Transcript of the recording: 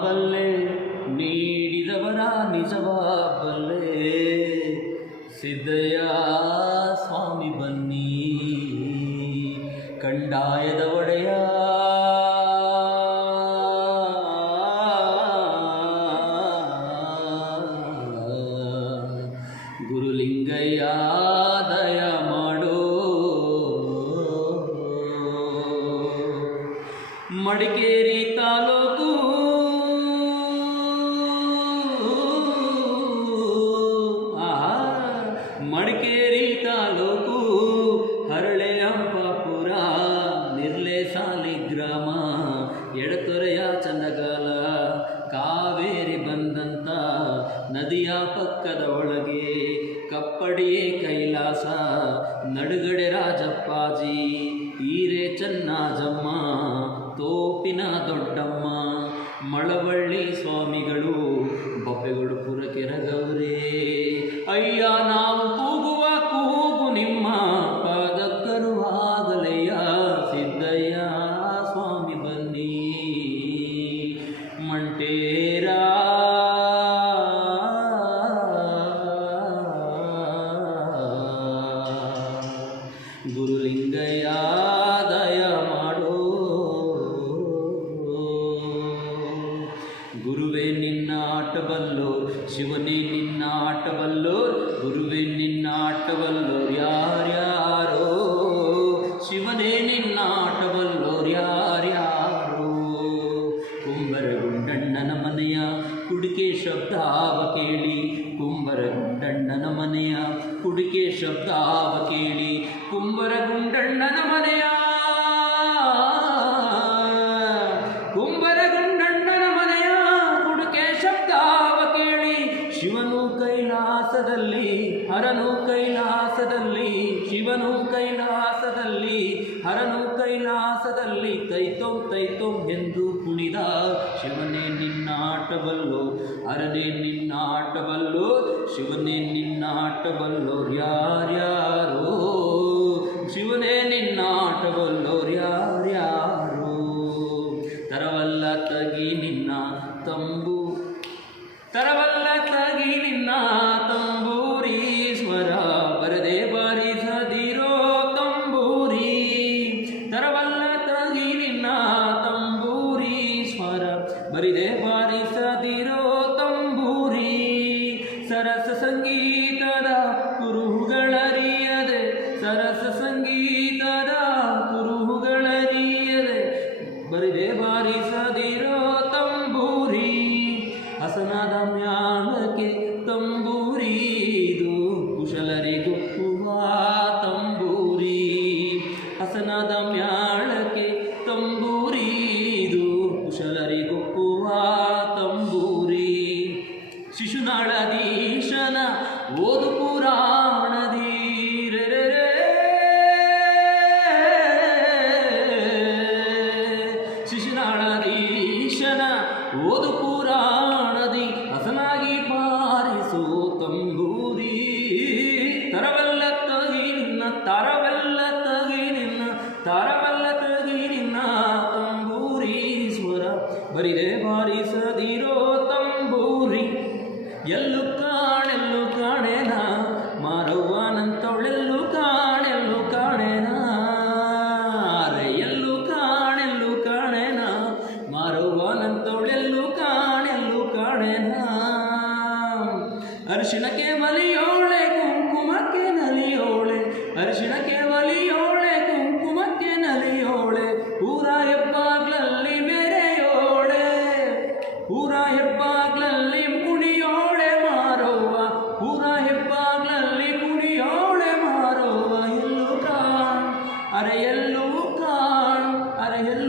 ಬಲ್ಲೆ ನೀಡಿದವರ ನಿಜವ ಬಲ್ಲೆ ಸಿದ್ದಯ್ಯ ಸ್ವಾಮಿ ಬನ್ನಿ ಕಂಡಾಯದ ಒಡೆಯ ಗುರುಲಿಂಗಯ್ಯ ದಯ ಮಾಡೋ ಮಡಿಕೇರಿ ತಾಲೂಕು ಮಡಿಕೇರಿ ತಾಲೂಕು ಹರಳೆ ಹಂಪಾಪುರ ನಿರ್ಲೆ ಸಾಲಿಗ್ರಾಮ ಎಡತೊರೆಯ ಚಂದಗಾಲ ಕಾವೇರಿ ಬಂದಂತ ನದಿಯ ಪಕ್ಕದ ಒಳಗೆ ಕಪ್ಪಡಿಯೇ ಕೈಲಾಸ ನಡುಗಡೆ ರಾಜಪ್ಪಾಜಿ ಈರೆ ಚನ್ನಾಜಮ್ಮ ತೋಪಿನ ದೊಡ್ಡಮ್ಮ ಮಳವಳ್ಳಿ ಸ್ವಾಮಿಗಳು ಬೊಬ್ಬೆಗಳು ಪುರಕೆರಗವ್ರೆ ಅಯ್ಯ ನಾವು ಕೂಗುವ ಕೂಗು ನಿಮ್ಮ ಪಾದಕ್ಕರು ಆಗಲಯ್ಯ ಸಿದ್ದಯ್ಯ ಸ್ವಾಮಿ ಬನ್ನಿ ಮಂಟೇರ ಗುರುಲಿಂಗಯ್ಯ ದಯ ಮಾಡೋ ಗುರುವೇ ನಿನ್ನ ಆಟಬಲ್ಲೋರ್ ಶಿವನೇ ನಿನ್ನ ಆಟಬಲ್ಲೋರ್ ಗುರುವೇ ನಿನ್ನ ಆಟಬಲ್ಲೋರ್ ಯಾರ್ಯಾರೋ ಶಿವನೇ ನಿನ್ನ ಆಟಬಲ್ಲೋರ್ ಯಾರ್ಯಾರೋ ಕುಂಬರಗುಂಡಣ್ಣನ ಮನೆಯ ಕುಡಿಕೆ ಶಬ್ದಾವ ಕೇಳಿ ಕುಂಬರಗುಂಡಣ್ಣನ ಮನೆಯ ಕುಡಿಕೆ ಶಬ್ದಾವ ಕೇಳಿ ಕುಂಬರಗುಂಡಣ್ಣನ ಮನೆಯ ಕುಂಬರಗುಂಡಣ್ಣನ ಮನೆಯ ಕುಡಿಕೆ ಶಬ್ದಾವ ಕೇಳಿ ಶಿವನು ಕೈಲಾಸದಲ್ಲಿ ಹರನು ಕೈಲಾಸದಲ್ಲಿ ಶಿವನು ಕೈಲಾಸದಲ್ಲಿ ಹರನು ಕೈಲಾಸದಲ್ಲಿ ತೈತೊಂ ಎಂದು ಕುಣಿದ ಶಿವನೇ ನಿನ್ನ ಆಟಬಲ್ಲೋ ಹರನೇ ನಿನ್ನ ಆಟಬಲ್ಲೋ ಶಿವನೇ ನಿನ್ನ ಆಟಬಲ್ಲೋರ್ ಯಾರ್ಯಾರೋ ಶಿವನೇ ನಿನ್ನ ಆಟಬಲ್ಲೋರ್ ಯಾರ್ಯಾರೋ ತರವಲ್ಲ ತಗಿ ನಿನ್ನ ತಂಬು ತರವಲ್ಲ ತಗಿ ನಿನ್ನ ತಂಬೂರಿ ಸ್ವರ ಬರದೆ ಬಾರಿಸದಿರೋ ತಂಬೂರಿ ತರವಲ್ಲ ತಗಿ ನಿನ್ನ ತಂಬೂರಿ ಸ್ವರ ಬರಿದೆ ಬಾರಿಸದಿರೋ ತಂಬೂರಿ ಸರಸ ಸಂಗೀತದ ಕುರುಹುಗಳರಿಯದೆ ಸರಸ ಸಂಗೀತದ ಕುರುಹುಗಳರಿಯದೆ ಬರಿದೆ ಬಾರಿಸದಿರೋ ತಂಬೂರಿ ಹಸನಾದ ಮ್ಯಾಲಕ್ಕೆ ತಂಬೂರಿದು ಕುಶಲರಿಗೊಪ್ಪುವ ತಂಬೂರಿ ಹಸನಾದ ಮ್ಯಾಳಕ್ಕೆ ತಂಬೂರಿದು ಕುಶಲರಿಗೊಪ್ಪುವ ತಂಬೂರಿ ಶಿಶುನಾಳದೀಶನ ಓದು ಪುರಾಣದಿ ಶಿಶುನಾಳದೀಶನ ಓದು ಪುರಾಣದಿ ಹಸನಾಗಿ ಬಾರಿಸೋ ತಂಬೂರಿ ತರವಲ್ಲ ತಗಿ ನಿನ್ನ ತರವಲ್ಲ ತಗಿ ನಿನ್ನ ತರವಲ್ಲ ತಗಿ ನಿನ್ನ ತಂಬೂರಿ ಸ್ವರ ಬರಿದೆ ಬಾರಿಸದಿರೋ ತಂಬೂರಿ ಎಲ್ಲೂ ಕಾಣೆನ ಮಾರವ್ವನಂತವಳೆಲ್ಲೂ ಕಾಣೆನ ಅರೆ ಎಲ್ಲೂ ಕಾಣೆನ ಮಾರವ್ವನಂತವಳೆಲ್ಲೂ ಕಾಣೆನ ಅರಿಶಿಣಕ್ಕೆ ಬಲಿಯೋಳೆ ಕುಂಕುಮಕ್ಕೆ ನಲಿಯೋಳೆ ಅರಿಶಿಣಕ್ಕೆ ಬಲಿಯೋಳೆ ಕುಂಕುಮಕ್ಕೆ ನಲಿಯೋಳೆ ಊರ ಹೆಬ್ಬಾಗ್ಲಲ್ಲಿ ಮೆರೆಯೋಳೆ ಊರ ಹೆಬ್ಬಾಗ್ಲಲ್ಲಿ ಕುಣಿಯೋಳೆ ಮಾರವ್ವ ಊರ ಹೆಬ್ಬಾಗ್ಲಲ್ಲಿ ಕುಣಿಯೋಳೆ ಮಾರವ್ವ ಎಲ್ಲೂ ಕಾಣ್ ಅರೆ ಎಲ್ಲೂ ಕಾಣ್ ಅರೆ ಎಲ್ಲೂ